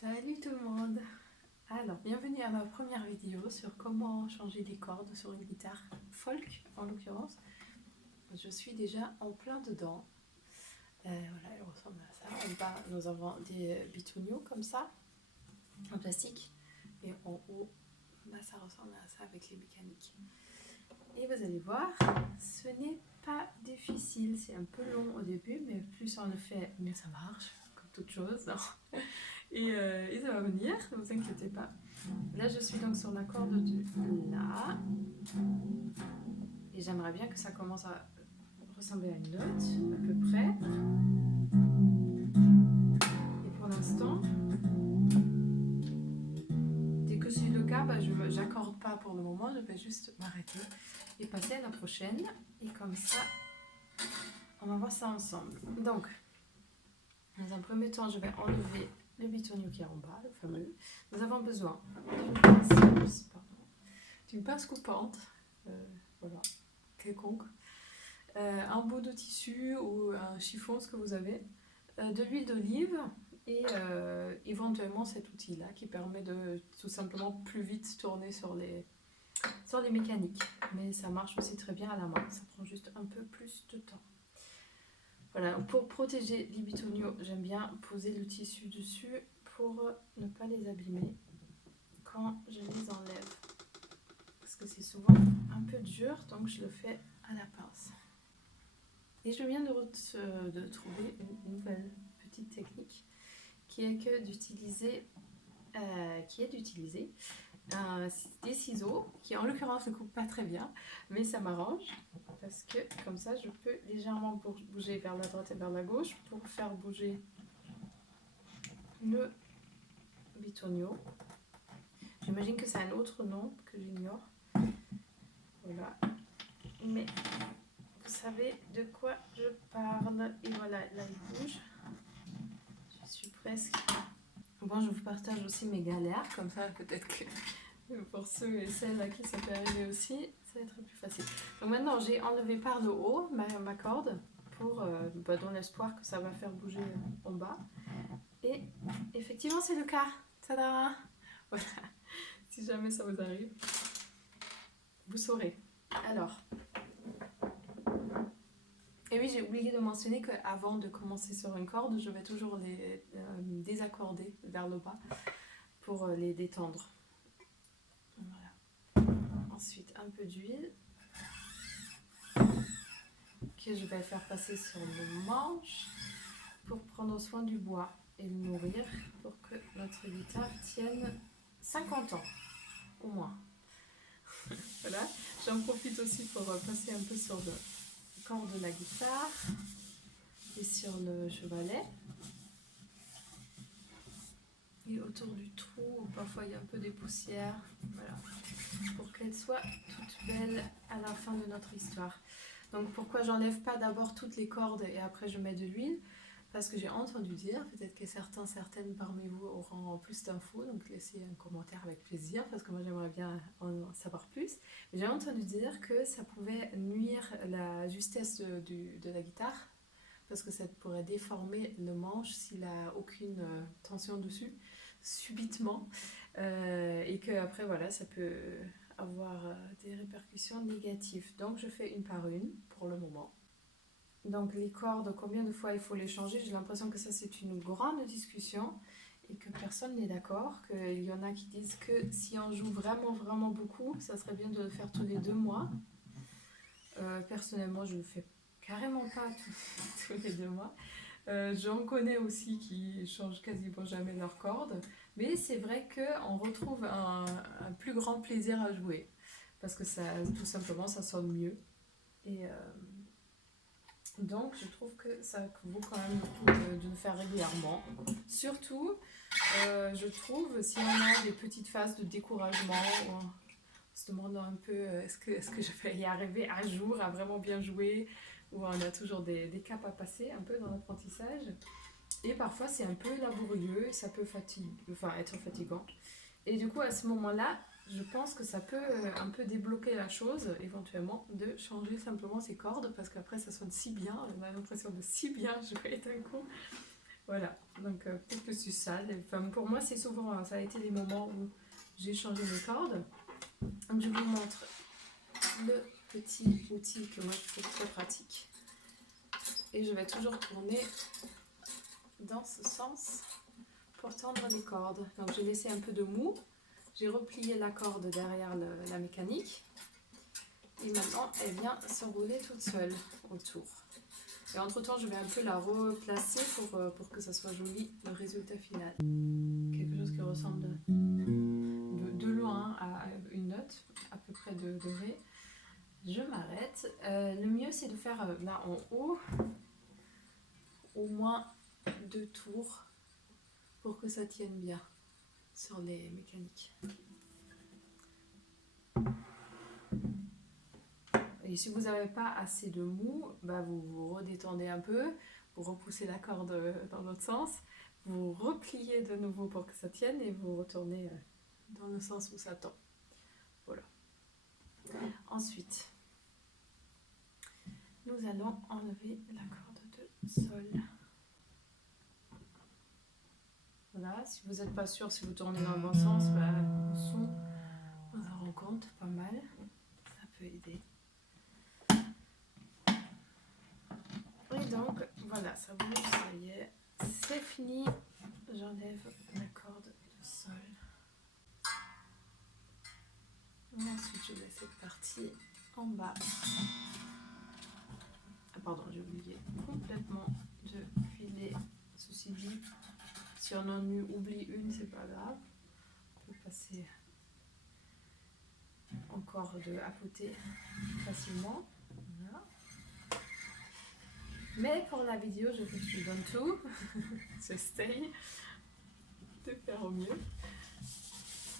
Salut tout le monde! Alors, bienvenue à ma première vidéo sur comment changer les cordes sur une guitare folk en l'occurrence. Je suis déjà en plein dedans. Voilà, elle ressemble à ça. En bas, nous avons des bitonio comme ça, en plastique. Et en haut, ça ressemble à ça avec les mécaniques. Et vous allez voir, ce n'est pas difficile. C'est un peu long au début, mais plus on le fait, mieux ça marche, comme toute chose. Et ça va venir, ne vous inquiétez pas. Là, je suis donc sur la corde de La. Et j'aimerais bien que ça commence à ressembler à une note, à peu près. Et pour l'instant, dès que c'est le cas, je n'accorde pas pour le moment, je vais juste m'arrêter et passer à la prochaine. Et comme ça, on va voir ça ensemble. Donc, dans un premier temps, je vais enlever le bitonio qui est en bas, le fameux. Nous avons besoin d'une pince coupante, voilà, quelconque, un bout de tissu ou un chiffon, ce que vous avez, de l'huile d'olive et éventuellement cet outil-là qui permet de tout simplement plus vite tourner sur les mécaniques. Mais ça marche aussi très bien à la main, ça prend juste un peu plus de temps. Voilà, pour protéger les bitonio, j'aime bien poser le tissu dessus pour ne pas les abîmer quand je les enlève. Parce que c'est souvent un peu dur, donc je le fais à la pince. Et je viens de trouver une nouvelle petite technique qui est d'utiliser des ciseaux qui en l'occurrence ne coupent pas très bien, mais ça m'arrange parce que comme ça je peux légèrement bouger vers la droite et vers la gauche pour faire bouger le bitonio. J'imagine que c'est un autre nom que j'ignore. Voilà. Mais vous savez de quoi je parle. Et voilà, là il bouge. Je suis presque. Bon, je vous partage aussi mes galères, comme ça peut-être que pour ceux et celles à qui ça peut arriver aussi, ça va être plus facile. Donc maintenant, j'ai enlevé par le haut ma corde pour, dans l'espoir que ça va faire bouger en bas. Et effectivement, c'est le cas. Tada! Voilà. Si jamais ça vous arrive, vous saurez. Alors, et oui, j'ai oublié de mentionner qu'avant de commencer sur une corde, je vais toujours les désaccorder vers le bas pour les détendre. Voilà. Ensuite, un peu d'huile que je vais faire passer sur le manche pour prendre soin du bois et le nourrir pour que notre guitare tienne 50 ans, au moins. Voilà, j'en profite aussi pour passer un peu sur le corps de la guitare et sur le chevalet. Et autour du trou, où parfois il y a un peu des poussières, voilà, pour qu'elle soit toute belle à la fin de notre histoire. Donc pourquoi j'enlève pas d'abord toutes les cordes et après je mets de l'huile? Parce que j'ai entendu dire, peut-être que certaines parmi vous auront plus d'infos, donc laissez un commentaire avec plaisir, parce que moi j'aimerais bien en savoir plus. J'ai entendu dire que ça pouvait nuire la justesse de la guitare, parce que ça pourrait déformer le manche s'il n'a aucune tension dessus, subitement, et que après voilà, ça peut avoir des répercussions négatives. Donc je fais une par une pour le moment. Donc les cordes, combien de fois il faut les changer? J'ai l'impression que ça c'est une grande discussion et que personne n'est d'accord, qu'il y en a qui disent que si on joue vraiment vraiment beaucoup, ça serait bien de le faire tous les 2 mois. Personnellement, je ne le fais carrément pas tous les 2 mois. J'en connais aussi qui changent quasiment jamais leurs cordes, mais c'est vrai qu'on retrouve un plus grand plaisir à jouer parce que ça, tout simplement, ça sonne mieux. Et donc, je trouve que ça vaut quand même le coup de le faire régulièrement. Surtout, je trouve, si on a des petites phases de découragement, on se demande un peu est-ce que je vais y arriver un jour à vraiment bien jouer, ou on a toujours des caps à passer un peu dans l'apprentissage. Et parfois, c'est un peu laborieux, ça peut être fatigant. Et du coup, à ce moment-là, je pense que ça peut un peu débloquer la chose, éventuellement, de changer simplement ses cordes, parce qu'après ça sonne si bien, on a l'impression de si bien jouer d'un coup, Voilà, donc peut-être que c'est ça. Enfin, pour moi, c'est souvent, ça a été les moments où j'ai changé mes cordes. Donc je vous montre le petit outil que moi je trouve très pratique. Et je vais toujours tourner dans ce sens pour tendre les cordes. Donc j'ai laissé un peu de mou, j'ai replié la corde derrière la mécanique et maintenant elle vient s'enrouler toute seule autour. Et entre temps je vais un peu la replacer pour que ça soit joli le résultat final. Quelque chose qui ressemble de loin à une note, à peu près de ré. Je m'arrête. Le mieux c'est de faire là en haut au moins 2 tours pour que ça tienne bien sur les mécaniques. Et si vous n'avez pas assez de mou, bah vous vous redétendez un peu, vous repoussez la corde dans l'autre sens, vous repliez de nouveau pour que ça tienne et vous retournez dans le sens où ça tend. Voilà. Ensuite, nous allons enlever la corde de sol. Voilà, si vous n'êtes pas sûr, si vous tournez dans le bon sens, bah, le son, on s'en rend compte pas mal. Ça peut aider. Et donc, voilà, ça bouge, ça y est, c'est fini. J'enlève la corde de sol. Ensuite, je mets cette partie en bas. Ah pardon, j'ai oublié complètement de filer. Ceci dit, si on en oublie une, c'est pas grave. On peut passer encore à côté facilement. Voilà. Mais pour la vidéo, je vous donne tout. J'essaye de faire au mieux.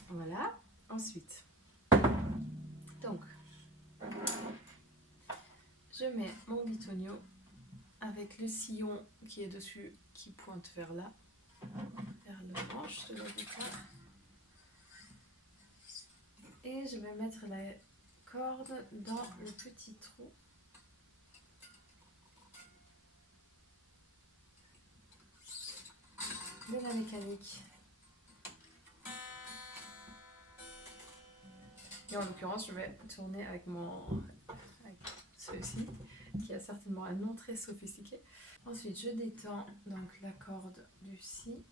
Voilà. Ensuite, donc, je mets mon bitonio avec le sillon qui est dessus, qui pointe vers là, vers le manche de la guitare. Et je vais mettre la corde dans le petit trou. De la mécanique. Et en l'occurrence, je vais tourner avec celui-ci, qui a certainement un nom très sophistiqué. Ensuite, je détends donc la corde du si.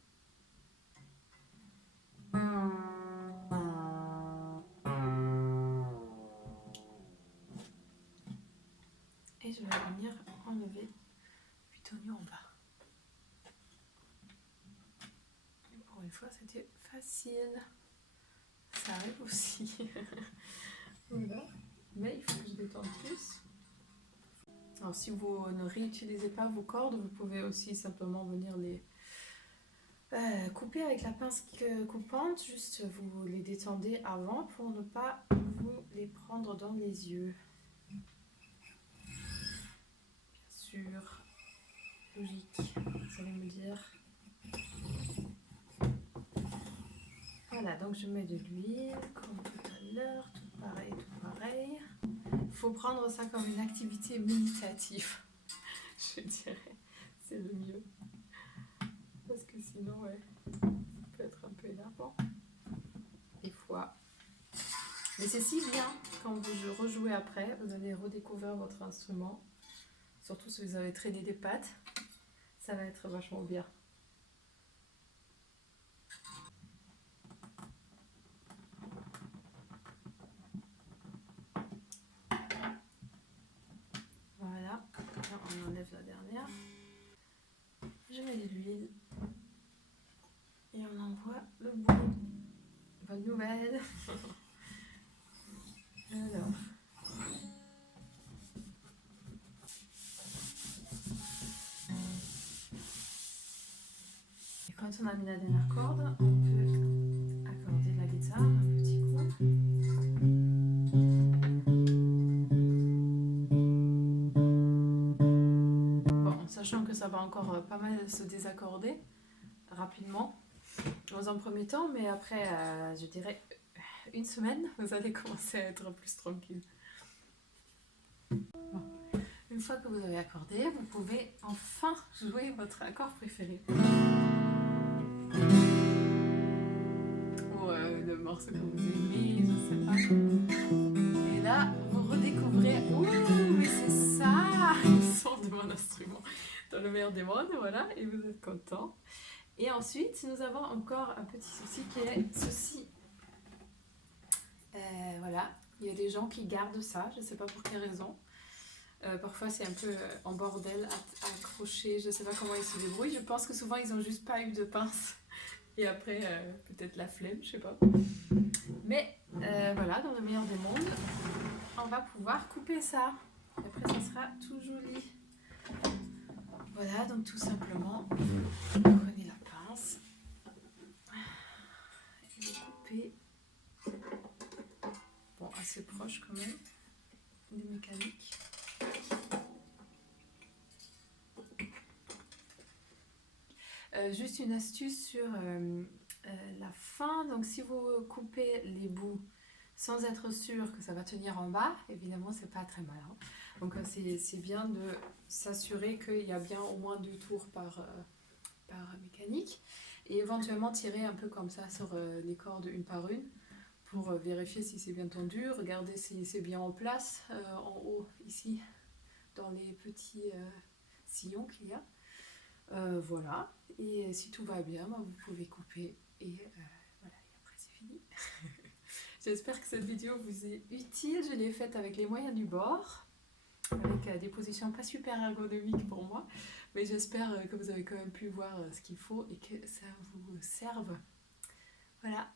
Et je vais venir enlever le bitonio en bas. Et pour une fois, c'était facile. Ça arrive aussi. Voilà. Mais il faut que je détende plus. Alors si vous ne réutilisez pas vos cordes, vous pouvez aussi simplement venir les couper avec la pince coupante. Juste vous les détendez avant pour ne pas vous les prendre dans les yeux. Bien sûr, logique, vous allez me dire. Voilà, donc je mets de l'huile comme tout à l'heure, tout pareil, tout pareil. Il faut prendre ça comme une activité méditative, je dirais, c'est le mieux. Parce que sinon, ouais, ça peut être un peu énervant, des fois. Mais c'est si bien, quand vous rejouez après, vous allez redécouvrir votre instrument. Surtout si vous avez traîné des pattes, ça va être vachement bien. Voilà, là on enlève la dernière. Je mets de l'huile et on envoie le bout. Bonne nouvelle. Alors. Et quand on a mis la dernière corde, on peut accorder la guitare un petit coup. Bon, sachant que ça va encore pas mal se désaccorder rapidement dans un premier temps, mais après, je dirais une semaine, vous allez commencer à être plus tranquille. Bon. une fois que vous avez accordé, vous pouvez enfin jouer votre accord préféré. Ou le morceau que vous aimez, je sais pas. Et là, vous redécouvrez, ouh, mais c'est ça, le son de mon instrument. Dans le meilleur des mondes, voilà, et vous êtes content. Et ensuite, nous avons encore un petit souci qui est ceci. Voilà, il y a des gens qui gardent ça, je ne sais pas pour quelle raison. Parfois c'est un peu en bordel à accrocher, je ne sais pas comment ils se débrouillent. Je pense que souvent ils n'ont juste pas eu de pince. Et après, peut-être la flemme, je sais pas. Mais voilà, dans le meilleur des mondes, on va pouvoir couper ça. Et après, ça sera tout joli. Voilà, donc tout simplement, vous prenez la pince et vous coupez. Bon, assez proche quand même des mécaniques. Juste une astuce sur la fin. Donc si vous coupez les bouts sans être sûr que ça va tenir en bas, évidemment c'est pas très malin. Donc c'est bien de s'assurer qu'il y a bien au moins 2 tours par mécanique. Et éventuellement tirer un peu comme ça sur les cordes une par une pour vérifier si c'est bien tendu, regarder si c'est bien en place en haut ici dans les petits sillons qu'il y a. Voilà, et si tout va bien, vous pouvez couper et voilà, et après c'est fini. J'espère que cette vidéo vous est utile, je l'ai faite avec les moyens du bord, avec des positions pas super ergonomiques pour moi, mais j'espère que vous avez quand même pu voir ce qu'il faut et que ça vous serve. Voilà,